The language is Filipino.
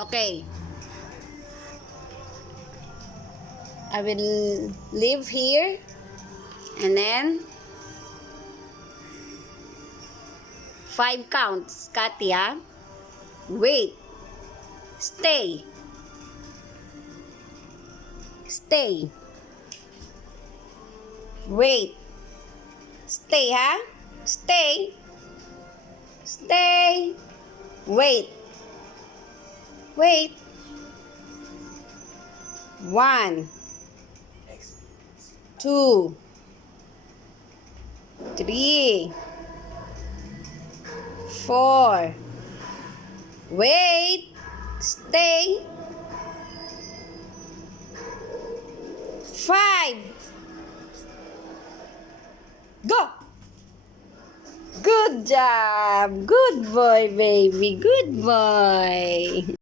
Okay. I will leave here. And then 5 counts, Katya. Wait. Stay. Stay. Wait. Stay, ha? Stay. Stay. Wait. Wait. 1, 2, 3, 4. Wait. Stay. 5. Go. Good job. Good boy, baby. Good boy.